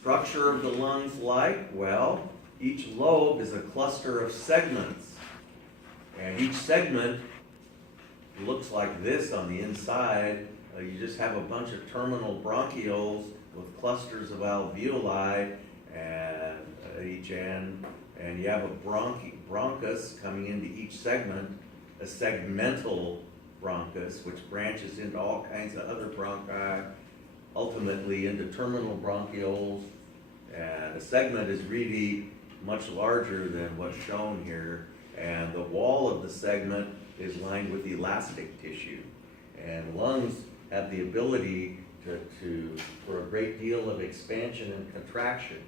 Structure of the lungs like? Well, each lobe is a cluster of segments. And each segment looks like this on the inside. You just have a bunch of terminal bronchioles with clusters of alveoli and at each end. And you have a bronchus coming into each segment, a segmental bronchus, which branches into all kinds of other bronchi, ultimately into terminal bronchioles. And a segment is really much larger than what's shown here. And the wall of the segment is lined with elastic tissue. And lungs have the ability for a great deal of expansion and contraction.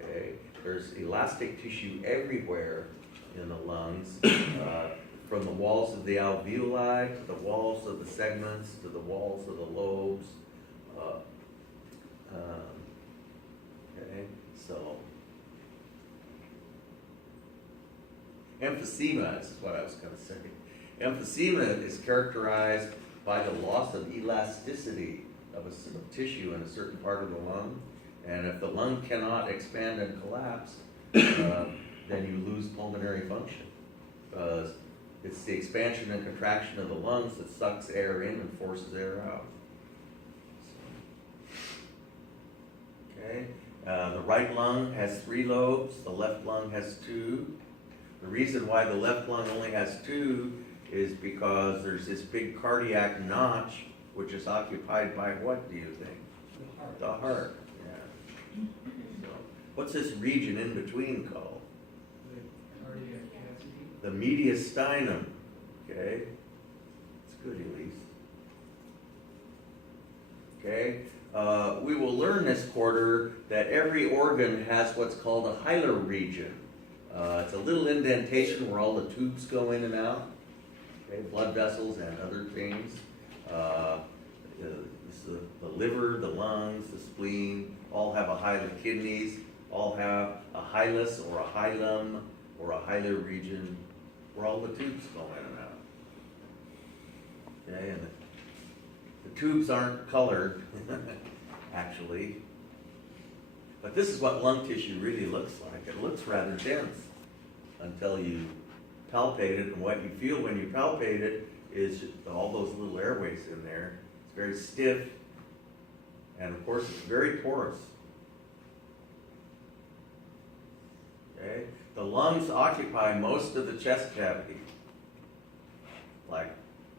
Okay? There's elastic tissue everywhere in the lungs, from the walls of the alveoli to the walls of the segments to the walls of the lobes. Okay, so emphysema is what I was going to say. Emphysema is characterized by the loss of elasticity of tissue in a certain part of the lung. And if the lung cannot expand and collapse, then you lose pulmonary function. Because it's the expansion and contraction of the lungs that sucks air in and forces air out. Okay. The right lung has 3 lobes, the left lung has 2. The reason why the left lung only has 2 is because there's this big cardiac notch, which is occupied by what, do you think? The heart. Yeah. So, what's this region in between called? The cardiac cavity. The mediastinum. Okay. It's good, Elise. Okay. We will learn this quarter that every organ has what's called a hilar region. It's a little indentation where all the tubes go in and out, okay, blood vessels and other things. The liver, the lungs, the spleen, all have a hilar. Kidneys all have a hilus or a hilum or a hilar region where all the tubes go in and out. Okay, and the tubes aren't colored, actually. But this is what lung tissue really looks like. It looks rather dense until you palpate it, and what you feel when you palpate it is all those little airways in there. It's very stiff, and of course it's very porous. Okay? The lungs occupy most of the chest cavity, like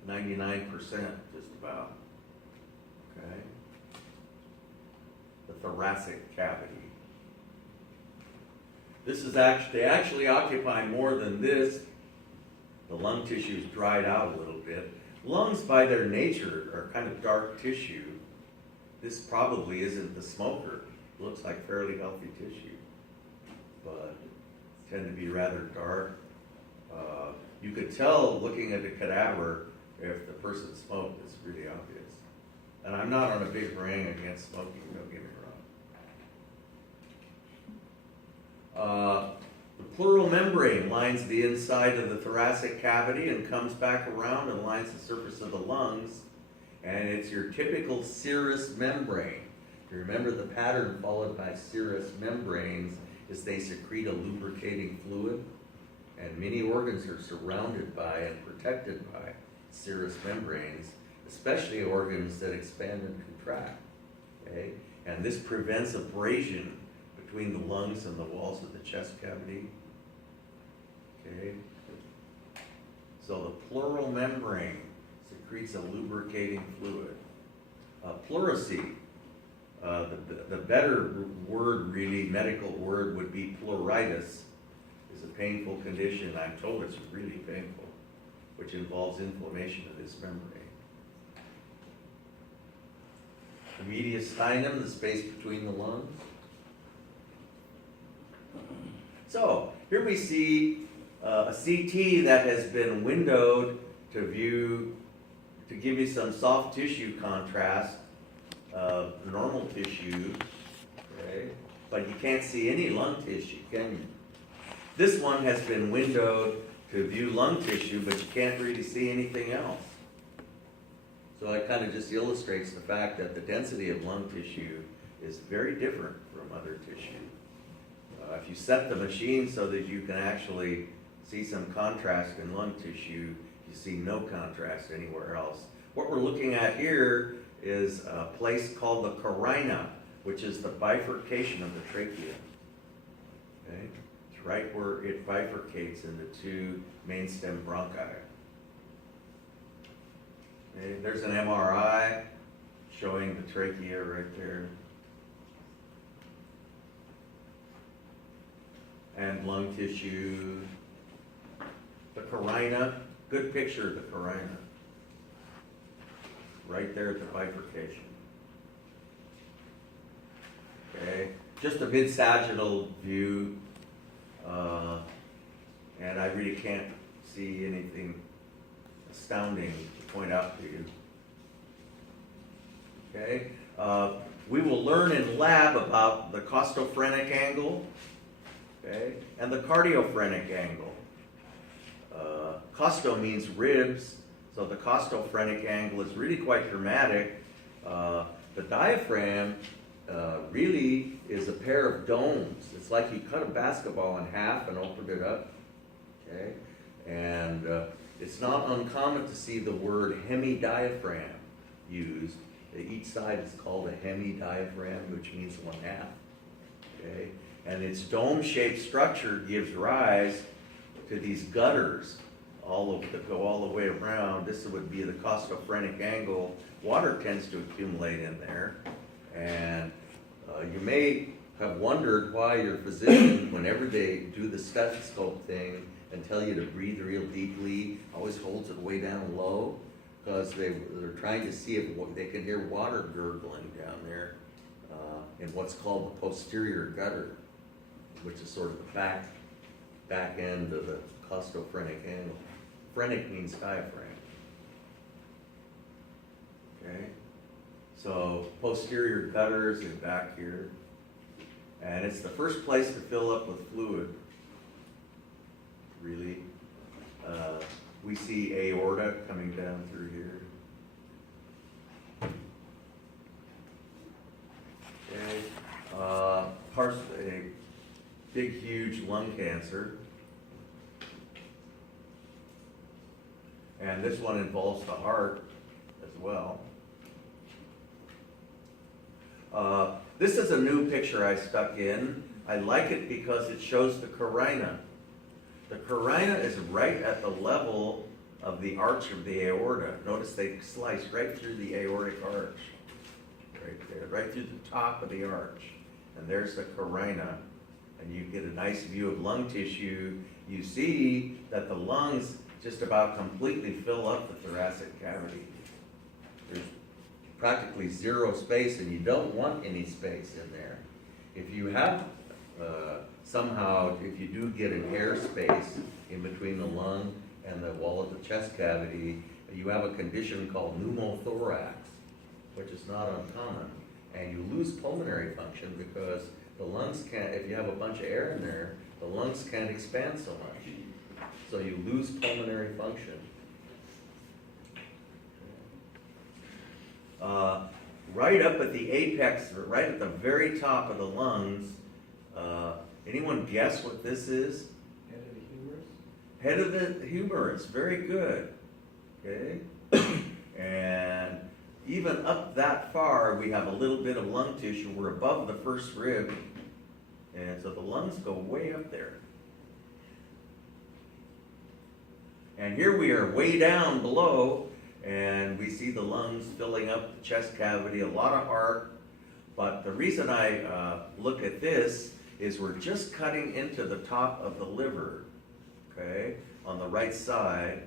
99% just about. Okay? The thoracic cavity. This is they actually occupy more than this. The lung tissue's dried out a little bit. Lungs, by their nature, are kind of dark tissue. This probably isn't the smoker. It looks like fairly healthy tissue, but tend to be rather dark. You could tell looking at the cadaver if the person smoked. It's really obvious. And I'm not on a big ring against smoking, don't get me wrong. The pleural membrane lines the inside of the thoracic cavity and comes back around and lines the surface of the lungs. And it's your typical serous membrane. You remember the pattern followed by serous membranes is they secrete a lubricating fluid. And many organs are surrounded by and protected by serous membranes, especially organs that expand and contract. Okay? And this prevents abrasion between the lungs and the walls of the chest cavity. Okay? So the pleural membrane secretes a lubricating fluid. Pleurisy, the better word, really, medical word would be pleuritis, is a painful condition. I'm told it's really painful, which involves inflammation of this membrane. The mediastinum, the space between the lungs. So here we see a CT that has been windowed to give you some soft tissue contrast of normal tissue, okay? But you can't see any lung tissue, can you? This one has been windowed to view lung tissue, but you can't really see anything else. So it kind of just illustrates the fact that the density of lung tissue is very different from other tissue. If you set the machine so that you can actually see some contrast in lung tissue, you see no contrast anywhere else. What we're looking at here is a place called the carina, which is the bifurcation of the trachea. Okay? It's right where it bifurcates into two main stem bronchi. Okay? There's an MRI showing the trachea right there. And lung tissue. The carina, good picture of the carina. Right there at the bifurcation. Okay, just a mid-sagittal view, and I really can't see anything astounding to point out to you. Okay, we will learn in lab about the costophrenic angle, okay, and the cardiophrenic angle. Costo means ribs, so the costophrenic angle is really quite dramatic. The diaphragm really is a pair of domes. It's like you cut a basketball in half and opened it up, okay? And it's not uncommon to see the word hemidiaphragm used. Each side is called a hemidiaphragm, which means one half, okay? And its dome-shaped structure gives rise to these gutters that go all the way around. This would be the costophrenic angle. Water tends to accumulate in there, and you may have wondered why your physician, whenever they do the stethoscope thing and tell you to breathe real deeply, always holds it way down low, because they're trying to see if they can hear water gurgling down there in what's called the posterior gutter, which is sort of the back end of the costophrenic angle. Phrenic means diaphragm. Okay, so posterior gutters are back here, and it's the first place to fill up with fluid. Really, we see aorta coming down through here. Okay, a big, huge lung cancer. And this one involves the heart as well. This is a new picture I stuck in. I like it because it shows the carina. The carina is right at the level of the arch of the aorta. Notice they slice right through the aortic arch. Right there, right through the top of the arch. And there's the carina. And you get a nice view of lung tissue. You see that the lungs just about completely fill up the thoracic cavity. There's practically zero space, and you don't want any space in there. If you have if you do get an air space in between the lung and the wall of the chest cavity, you have a condition called pneumothorax, which is not uncommon, and you lose pulmonary function because the lungs can't, if you have a bunch of air in there, the lungs can't expand so much. So you lose pulmonary function. Right up at the apex, right at the very top of the lungs, anyone guess what this is? Head of the humerus? Head of the humerus, very good. Okay? And even up that far, we have a little bit of lung tissue. We're above the first rib, and so the lungs go way up there. And here we are way down below, and we see the lungs filling up the chest cavity, a lot of heart. But the reason I look at this is we're just cutting into the top of the liver, okay, on the right side.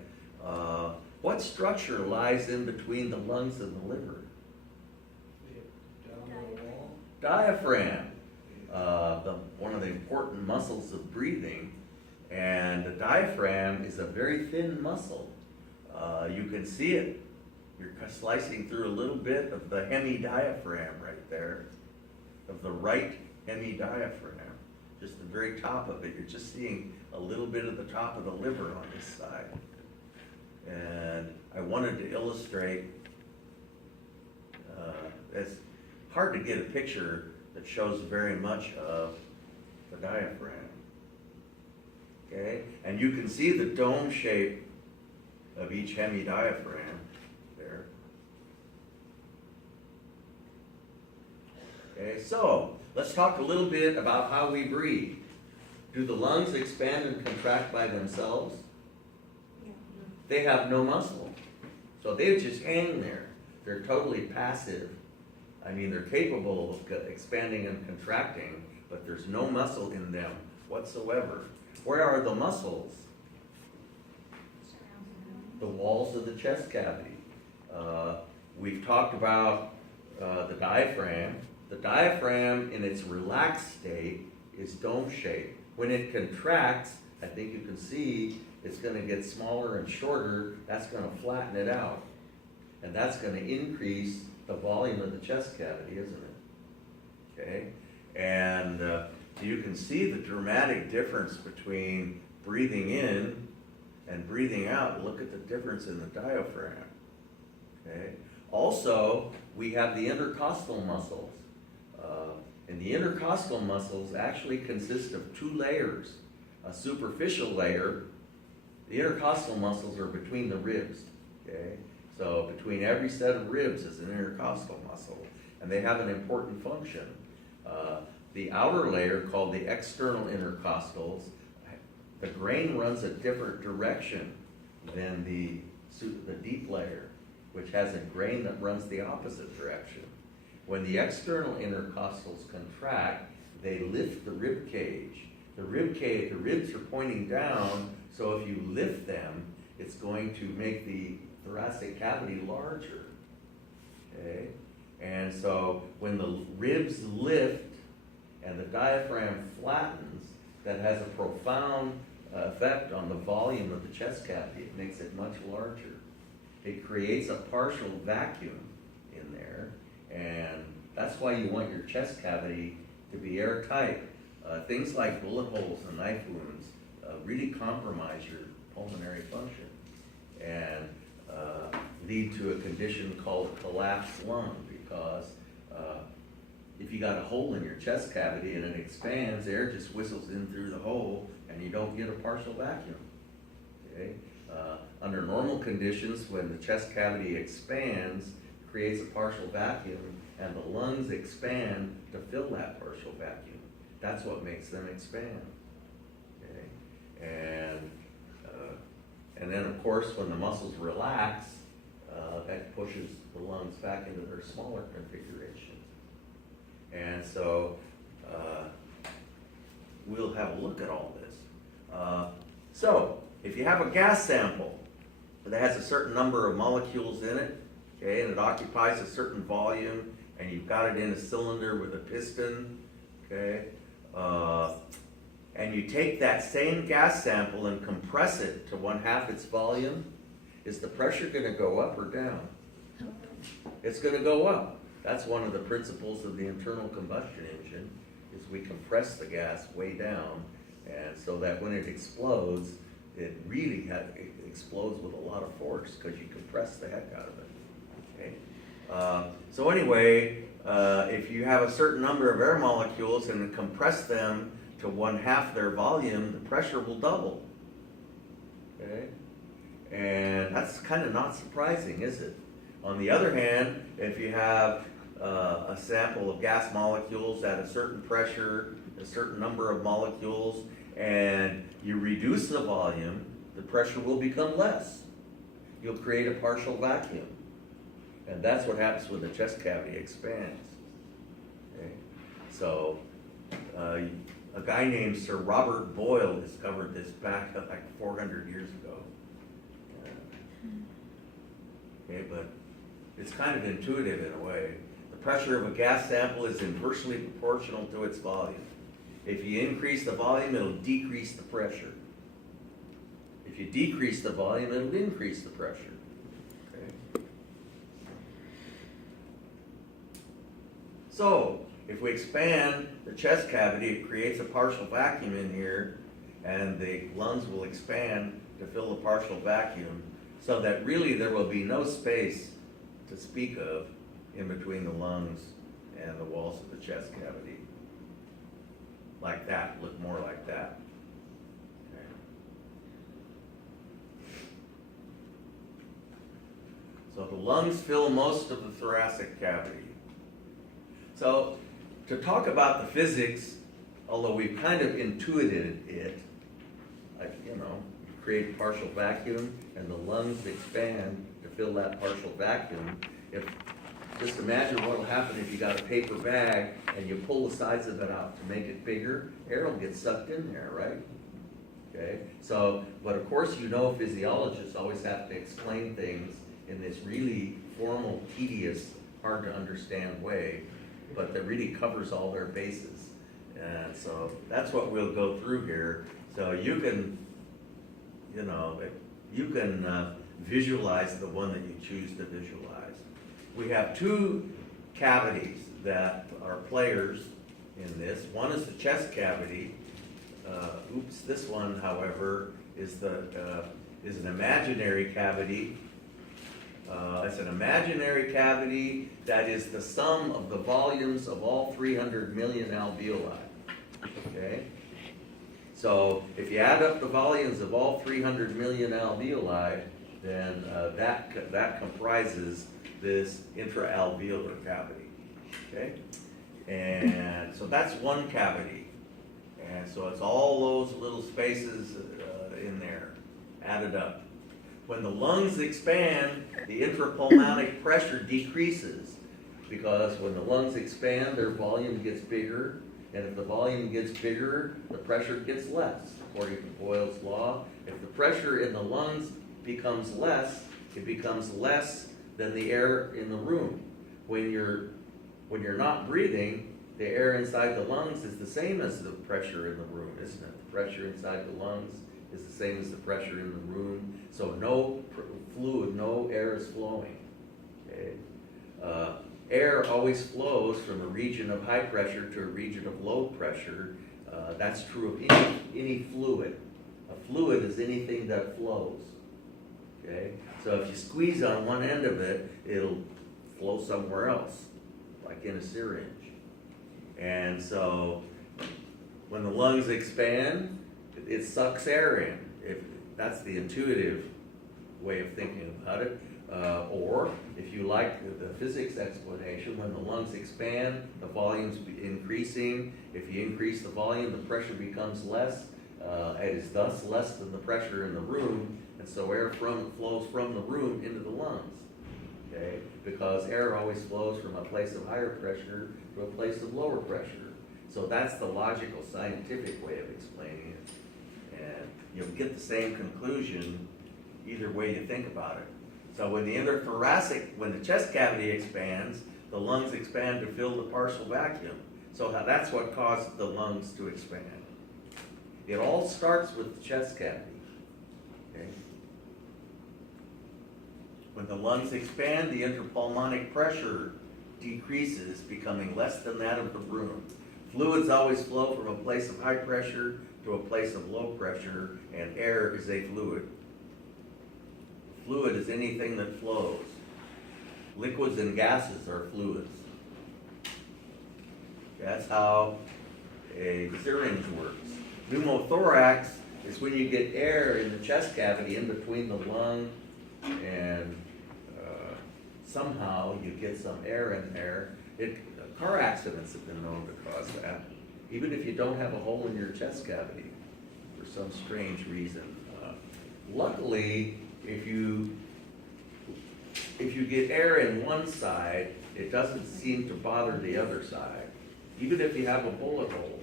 What structure lies in between the lungs and the liver? Down the wall? Diaphragm, one of the important muscles of breathing. And the diaphragm is a very thin muscle. You can see it. You're slicing through a little bit of the hemidiaphragm right there, of the right hemidiaphragm. Just the very top of it. You're just seeing a little bit of the top of the liver on this side. And I wanted to illustrate as hard to get a picture that shows very much of the diaphragm. Okay, and you can see the dome shape of each hemidiaphragm there. Okay, so let's talk a little bit about how we breathe. Do the lungs expand and contract by themselves? They have no muscle. So they just hang there. They're totally passive. I mean, they're capable of expanding and contracting, but there's no muscle in them whatsoever. Where are the muscles? The walls of the chest cavity. We've talked about the diaphragm. The diaphragm in its relaxed state is dome-shaped. When it contracts, I think you can see it's going to get smaller and shorter. That's going to flatten it out. And that's going to increase the volume of the chest cavity, isn't it? Okay? And you can see the dramatic difference between breathing in and breathing out. Look at the difference in the diaphragm. Okay? Also, we have the intercostal muscles. And the intercostal muscles actually consist of two layers. A superficial layer, the intercostal muscles are between the ribs. Okay? So between every set of ribs is an intercostal muscle, and they have an important function. The outer layer, called the external intercostals, the grain runs a different direction than the deep layer, which has a grain that runs the opposite direction. When the external intercostals contract, they lift the rib cage. The ribs are pointing down, so if you lift them, it's going to make the thoracic cavity larger. Okay? And so when the ribs lift and the diaphragm flattens, that has a profound effect on the volume of the chest cavity. It makes it much larger. It creates a partial vacuum in there, and that's why you want your chest cavity to be airtight. Things like bullet holes and knife wounds really compromise your pulmonary function and lead to a condition called collapsed lung, because if you got a hole in your chest cavity and it expands, air just whistles in through the hole and you don't get a partial vacuum. Okay? Under normal conditions, when the chest cavity expands, it creates a partial vacuum, and the lungs expand to fill that partial vacuum. That's what makes them expand. Okay? And then of course, when the muscles relax, that pushes the lungs back into their smaller configuration. And so we'll have a look at all this. So if you have a gas sample that has a certain number of molecules in it, okay, and it occupies a certain volume, and you've got it in a cylinder with a piston, okay, and you take that same gas sample and compress it to 1/2 its volume, is the pressure going to go up or down? It's going to go up. That's one of the principles of the internal combustion engine, is we compress the gas way down, and so that when it explodes, it really it explodes with a lot of force because you compress the heck out of it. Okay? So anyway, if you have a certain number of air molecules and compress them to 1/2 their volume, the pressure will double. Okay? And that's kind of not surprising, is it? On the other hand, if you have a sample of gas molecules at a certain pressure, a certain number of molecules, and you reduce the volume, the pressure will become less. You'll create a partial vacuum. And that's what happens when the chest cavity expands. Okay? So, a guy named Sir Robert Boyle discovered this back like 400 years ago. Okay, but it's kind of intuitive in a way. The pressure of a gas sample is inversely proportional to its volume. If you increase the volume, it'll decrease the pressure. If you decrease the volume, it'll increase the pressure. Okay? So, if we expand the chest cavity, it creates a partial vacuum in here, and the lungs will expand to fill the partial vacuum, so that really there will be no space to speak of in between the lungs and the walls of the chest cavity. Like that, look more like that. Okay. So the lungs fill most of the thoracic cavity. So to talk about the physics, although we've kind of intuited it, like, you create a partial vacuum and the lungs expand to fill that partial vacuum. Just imagine what will happen if you got a paper bag and you pull the sides of it out to make it bigger, air will get sucked in there, right? Okay, so, but of course physiologists always have to explain things in this really formal, tedious, hard to understand way, but that really covers all their bases. And so that's what we'll go through here. So you can, visualize the one that you choose to visualize. We have two cavities that are players in this. One is the chest cavity. This one, however, is an imaginary cavity. It's an imaginary cavity that is the sum of the volumes of all 300 million alveoli. Okay? So if you add up the volumes of all 300 million alveoli, then that comprises this intraalveolar cavity. Okay? And so that's one cavity. And so it's all those little spaces in there added up. When the lungs expand, the intrapulmonic pressure decreases, because when the lungs expand, their volume gets bigger, and if the volume gets bigger, the pressure gets less, according to Boyle's law. If the pressure in the lungs becomes less, it becomes less than the air in the room. When you're not breathing, the air inside the lungs is the same as the pressure in the room, isn't it? The pressure inside the lungs is the same as the pressure in the room. So no fluid, no air is flowing. Okay? Air always flows from a region of high pressure to a region of low pressure. That's true of any fluid. A fluid is anything that flows. Okay? So if you squeeze on one end of it, it'll flow somewhere else, like in a syringe. And so when the lungs expand, it sucks air in. That's the intuitive way of thinking about it. Or if you like the physics explanation, when the lungs expand, the volume's increasing. If you increase the volume, the pressure becomes less. It is thus less than the pressure in the room, and so air flows from the room into the lungs. Okay? Because air always flows from a place of higher pressure to a place of lower pressure. So that's the logical, scientific way of explaining it. And you'll get the same conclusion either way you think about it. So when the chest cavity expands, the lungs expand to fill the partial vacuum. So that's what caused the lungs to expand. It all starts with the chest cavity. Okay? When the lungs expand, the intrapulmonic pressure decreases, becoming less than that of the room. Fluids always flow from a place of high pressure to a place of low pressure, and air is a fluid. Fluid is anything that flows. Liquids and gases are fluids. That's how a syringe works. Pneumothorax is when you get air in the chest cavity in between the lung and somehow you get some air in there. Car accidents have been known to cause that, even if you don't have a hole in your chest cavity for some strange reason. Luckily, if you get air in one side, it doesn't seem to bother the other side. Even if you have a bullet hole,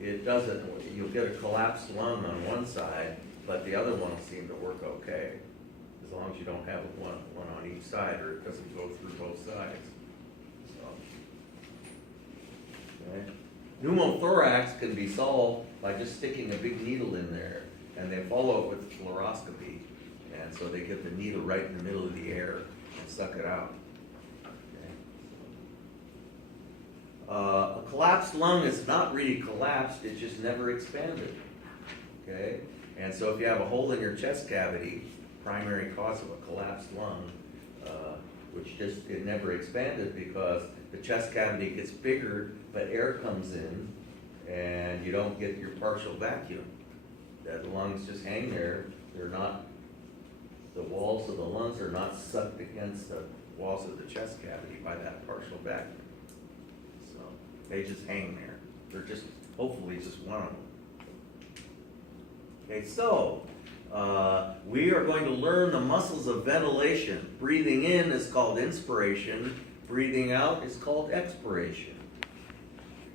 it doesn't. You'll get a collapsed lung on one side, but the other one will seem to work okay, as long as you don't have one on each side, or it doesn't go through both sides. So, okay. Pneumothorax can be solved by just sticking a big needle in there, and they follow it with fluoroscopy, and so they get the needle right in the middle of the air and suck it out. A collapsed lung is not really collapsed, it just never expanded. Okay? And so if you have a hole in your chest cavity, primary cause of a collapsed lung, which just, it never expanded because the chest cavity gets bigger, but air comes in and you don't get your partial vacuum. The lungs just hang there, they're not, the walls of the lungs are not sucked against the walls of the chest cavity by that partial vacuum. So, they just hang there. They're just, hopefully just one of them. Okay, so, we are going to learn the muscles of ventilation. Breathing in is called inspiration, breathing out is called expiration.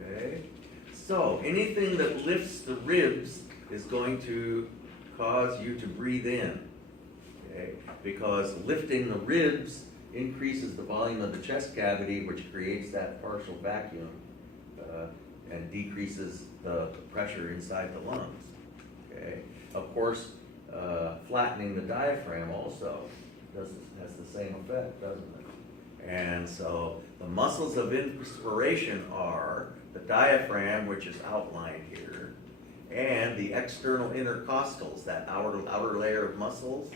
Okay, so anything that lifts the ribs is going to cause you to breathe in. Okay, because lifting the ribs increases the volume of the chest cavity, which creates that partial vacuum and decreases the pressure inside the lungs. Okay, of course, flattening the diaphragm also has the same effect, doesn't it? And so the muscles of inspiration are the diaphragm, which is outlined here, and the external intercostals, that outer layer of muscles.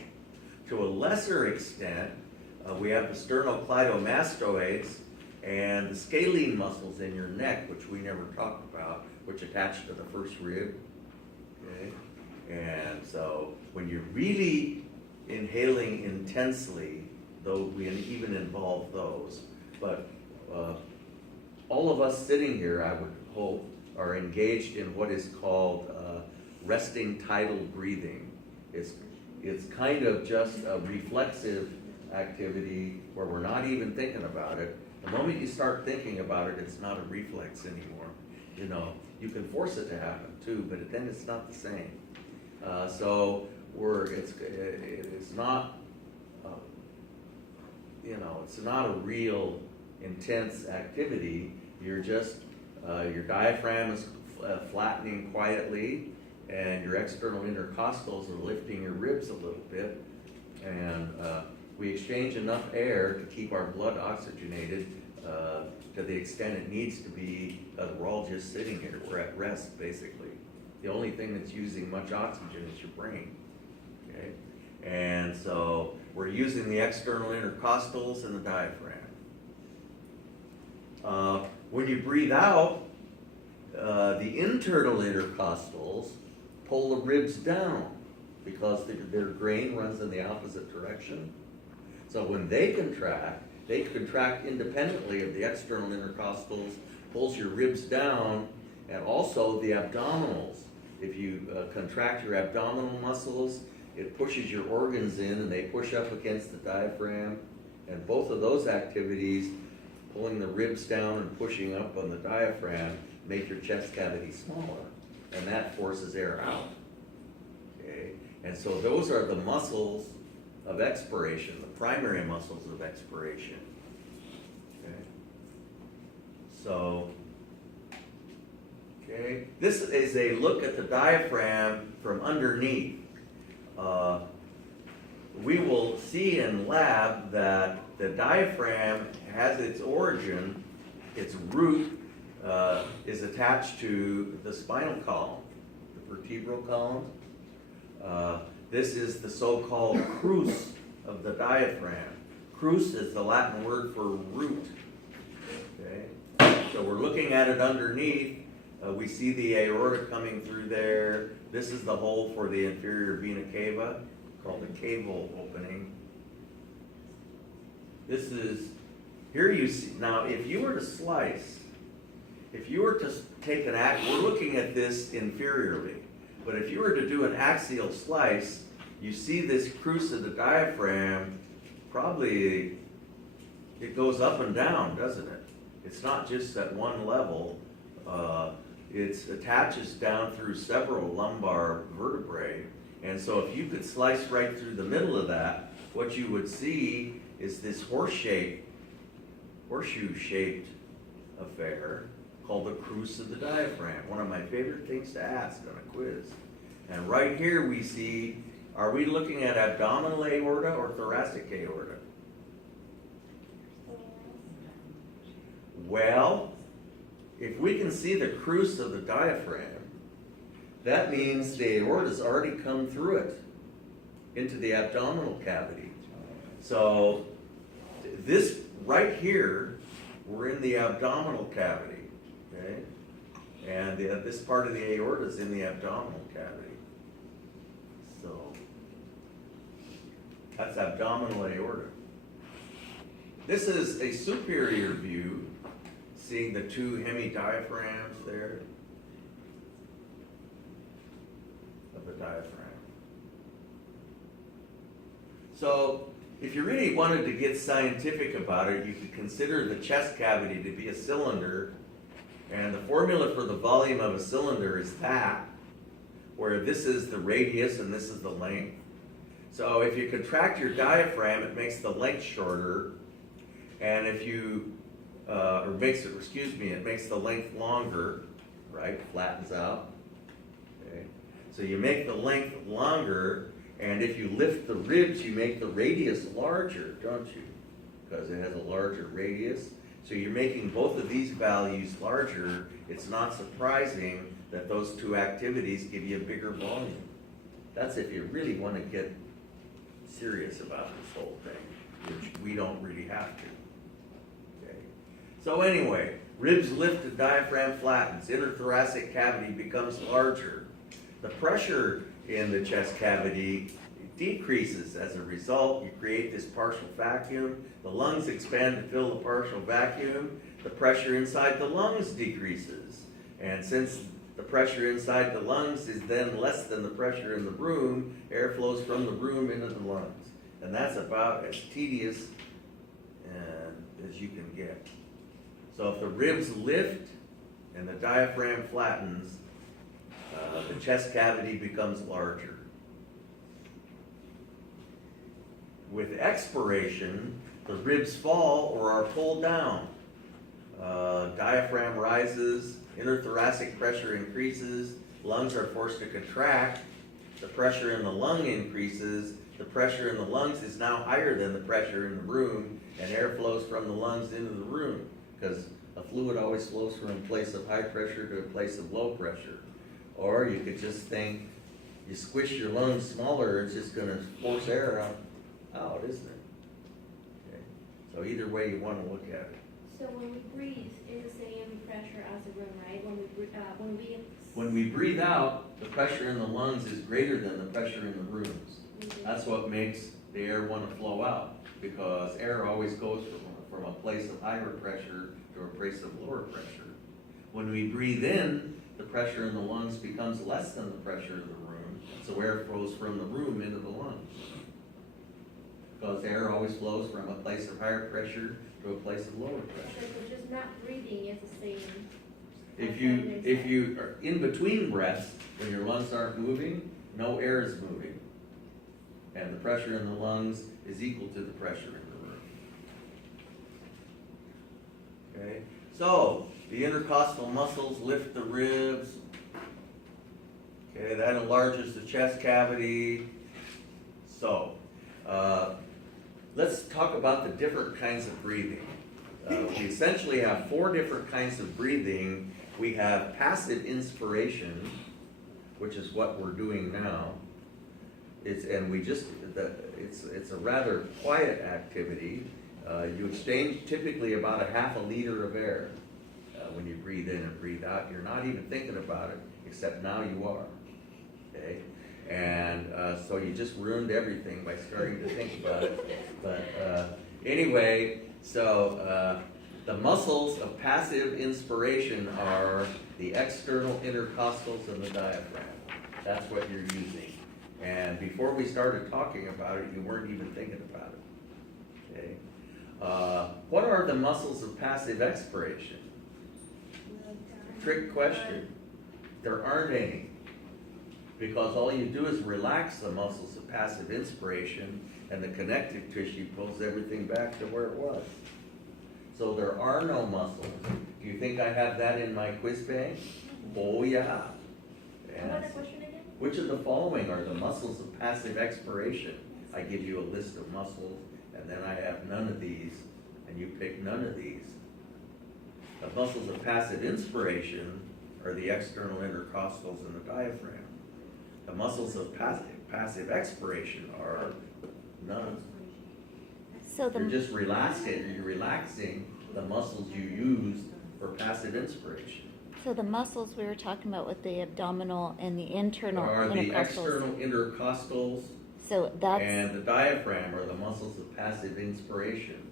To a lesser extent, we have the sternocleidomastoids and the scalene muscles in your neck, which we never talked about, which attach to the first rib. Okay? And so when you're really inhaling intensely, though we even involve those, but all of us sitting here, I would hope, are engaged in what is called resting tidal breathing. It's kind of just a reflexive activity where we're not even thinking about it. The moment you start thinking about it, it's not a reflex anymore. You know, you can force it to happen too, but then it's not the same. So it's not, it's not a real intense activity. You're just, your diaphragm is flattening quietly, and your external intercostals are lifting your ribs a little bit, and we exchange enough air to keep our blood oxygenated to the extent it needs to be. We're all just sitting here. We're at rest, basically. The only thing that's using much oxygen is your brain. Okay, and so we're using the external intercostals and the diaphragm. When you breathe out, the internal intercostals pull the ribs down because their grain runs in the opposite direction. So when they contract independently of the external intercostals, pulls your ribs down, and also the abdominals. If you contract your abdominal muscles, it pushes your organs in and they push up against the diaphragm. And both of those activities, pulling the ribs down and pushing up on the diaphragm, make your chest cavity smaller. And that forces air out. Okay? And so those are the muscles of expiration, the primary muscles of expiration. Okay? So, okay, this is a look at the diaphragm from underneath. We will see in lab that the diaphragm has its origin, its root is attached to the spinal column, the vertebral column. This is the so-called crus of the diaphragm. Crus is the Latin word for root. Okay? So we're looking at it underneath. We see the aorta coming through there. This is the hole for the inferior vena cava, called the caval opening. This is, here you see, now if you were to slice, if you were to take we're looking at this inferiorly, but if you were to do an axial slice, you see this crus of the diaphragm, probably it goes up and down, doesn't it? It's not just at one level. It attaches down through several lumbar vertebrae. And so if you could slice right through the middle of that, what you would see is this horseshoe-shaped affair called the crus of the diaphragm. One of my favorite things to ask on a quiz. And right here we see, are we looking at abdominal aorta or thoracic aorta? Well, if we can see the crus of the diaphragm, that means the aorta's already come through it into the abdominal cavity. So this, right here, we're in the abdominal cavity, okay? And this part of the aorta is in the abdominal cavity. So, that's abdominal aorta. This is a superior view, seeing the two hemidiaphragms there of the diaphragm. So, if you really wanted to get scientific about it, you could consider the chest cavity to be a cylinder, and the formula for the volume of a cylinder is that, where this is the radius and this is the length. So if you contract your diaphragm, it makes the length shorter, and if you, it makes the length longer, right? Flattens out. Okay. So you make the length longer, and if you lift the ribs, you make the radius larger, don't you? Because it has a larger radius. So you're making both of these values larger. It's not surprising that those two activities give you a bigger volume. That's if you really want to get serious about this whole thing, which we don't really have to. Okay. So anyway, ribs lifted, diaphragm flattens, interthoracic cavity becomes larger. The pressure in the chest cavity decreases. As a result, you create this partial vacuum. The lungs expand to fill the partial vacuum. The pressure inside the lungs decreases. And since the pressure inside the lungs is then less than the pressure in the room, air flows from the room into the lungs. And that's about as tedious as you can get. So if the ribs lift and the diaphragm flattens, the chest cavity becomes larger. With expiration, the ribs fall or are pulled down. Diaphragm rises, interthoracic pressure increases, lungs are forced to contract, the pressure in the lung increases, the pressure in the lungs is now higher than the pressure in the room, and air flows from the lungs into the room, because a fluid always flows from a place of high pressure to a place of low pressure. Or you could just think, you squish your lungs smaller, it's just going to force air out, isn't it? Okay. So either way you want to look at it. So when we breathe, it's the same pressure as the room, right? When we breathe out, the pressure in the lungs is greater than the pressure in the rooms. That's what makes the air want to flow out, because air always goes from a place of higher pressure to a place of lower pressure. When we breathe in, the pressure in the lungs becomes less than the pressure in the room, so air flows from the room into the lungs. Because air always flows from a place of higher pressure to a place of lower pressure. Okay, so just not breathing is the same. If you are in between breaths, when your lungs aren't moving, no air is moving. And the pressure in the lungs is equal to the pressure in the room. Okay, so the intercostal muscles lift the ribs. Okay, that enlarges the chest cavity. So, let's talk about the different kinds of breathing. We essentially have 4 different kinds of breathing. We have passive inspiration, which is what we're doing now. It's a rather quiet activity. You exchange typically about a half a liter of air when you breathe in and breathe out. You're not even thinking about it, except now you are. Okay, and so you just ruined everything by starting to think about it. But anyway, so the muscles of passive inspiration are the external intercostals and the diaphragm. That's what you're using. And before we started talking about it, you weren't even thinking about it. Okay. What are the muscles of passive expiration? Trick question. There aren't any. Because all you do is relax the muscles of passive inspiration, and the connective tissue pulls everything back to where it was. So there are no muscles. Do you think I have that in my quiz bank? Oh yeah. What was the question again? Which of the following are the muscles of passive expiration? I give you a list of muscles, and then I have none of these, and you pick none of these. The muscles of passive inspiration are the external intercostals and the diaphragm. The muscles of passive expiration are none. So You're the, just you're relaxing the muscles you use for passive inspiration. so the muscles we were talking about with the abdominal and the internal Are the external intercostals. intercostals So that's, and the diaphragm are the muscles of passive inspiration.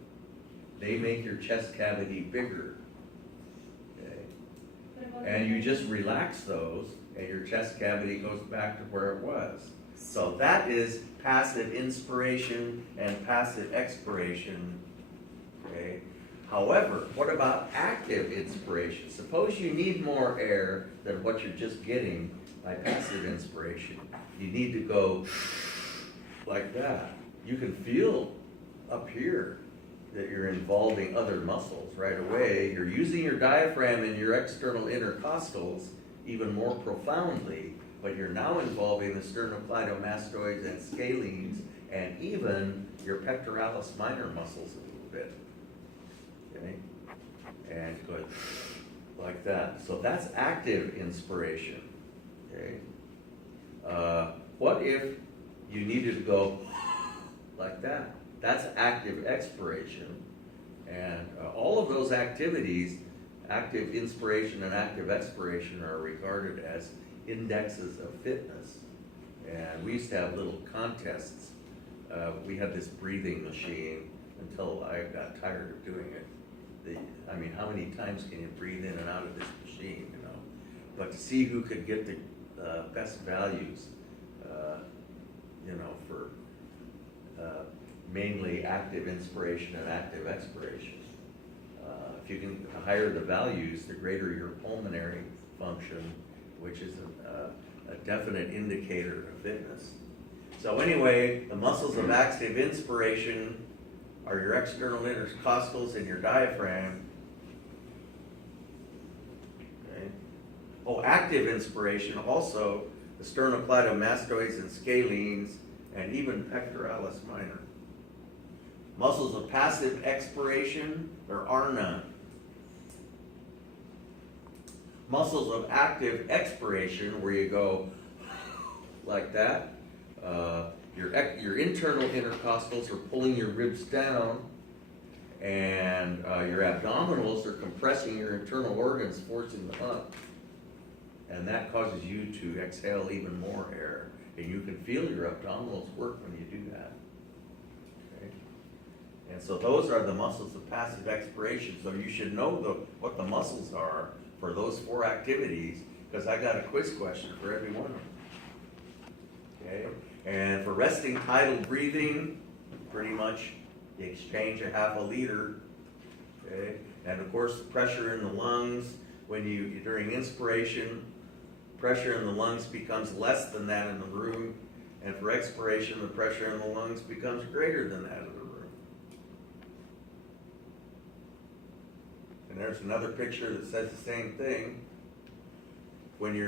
They make your chest cavity bigger. Okay? What about And the- you just relax those and your chest cavity goes back to where it was. So that is passive inspiration and passive expiration. Okay? However, what about active inspiration? Suppose you need more air than what you're just getting by passive inspiration. You need to go like that. You can feel up here that you're involving other muscles right away. You're using your diaphragm and your external intercostals even more profoundly, but you're now involving the sternocleidomastoids and scalenes and even your pectoralis minor muscles a little bit. Okay? And go like that. So that's active inspiration. Okay? What if you needed to go like that? That's active expiration. And all of those activities, active inspiration and active expiration, are regarded as indexes of fitness. And we used to have little contests. We had this breathing machine until I got tired of doing it. I mean, how many times can you breathe in and out of this machine, you know? But to see who could get the best values, you know, for mainly active inspiration and active expiration. If you can, the higher the values, the greater your pulmonary function, which is a definite indicator of fitness. So anyway, the muscles of active inspiration are your external intercostals and your diaphragm. Okay. Oh, active inspiration also, the sternocleidomastoids and scalenes, and even pectoralis minor. Muscles of passive expiration, there are none. Muscles of active expiration, where you go like that, your internal intercostals are pulling your ribs down, and your abdominals are compressing your internal organs, forcing them up. And that causes you to exhale even more air, and you can feel your abdominals work when you do that. Okay? And so those are the muscles of passive expiration. So you should know what the muscles are for those 4 activities, because I got a quiz question for every one of them. Okay? And for resting tidal breathing, pretty much you exchange a half a liter. Okay? And of course, the pressure in the lungs, during inspiration, pressure in the lungs becomes less than that in the room, and for expiration, the pressure in the lungs becomes greater than that in the room. And there's another picture that says the same thing. When you're